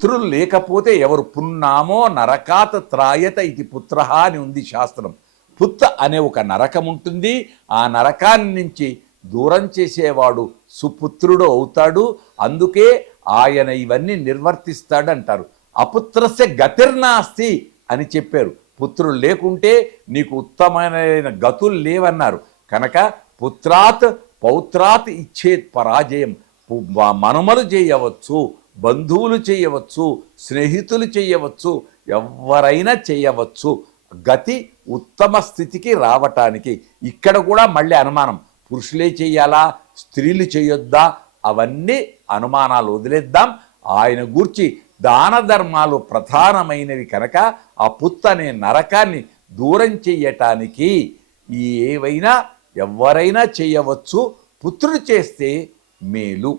పుత్రులు లేకపోతే ఎవరు? పున్నామో నరకాత త్రాయత ఇది పుత్ర అని ఉంది శాస్త్రం. పుత్త అనే ఒక నరకం ఉంటుంది. ఆ నరకాన్ని నుంచి దూరం చేసేవాడు సుపుత్రుడు అవుతాడు. అందుకే ఆయన ఇవన్నీ నిర్వర్తిస్తాడు అంటారు అపుత్రస్య గతిర్నాస్తి అని చెప్పారు. పుత్రులు లేకుంటే నీకు ఉత్తమమైన గతులు లేవన్నారు. కనుక పుత్రాత్ పౌత్రాత్ ఇచ్చేత్ పరాజయం. మనుమలు చేయవచ్చు. బంధువులు చేయవచ్చు స్నేహితులు చేయవచ్చు ఎవరైనా చేయవచ్చు. గతి ఉత్తమ స్థితికి రావటానికి ఇక్కడ కూడా మళ్ళీ అనుమానం. పురుషులే చేయాలా? స్త్రీలు చేయొద్దా? అవన్నీ అనుమానాలు వదిలేద్దాం. ఆయన గూర్చి దాన ధర్మాలు ప్రధానమైనవి కనుక ఆ పుత్త అనే నరకాన్ని దూరం చెయ్యటానికి ఏవైనా ఎవరైనా చేయవచ్చు. పుత్రుడు చేస్తే మేలు.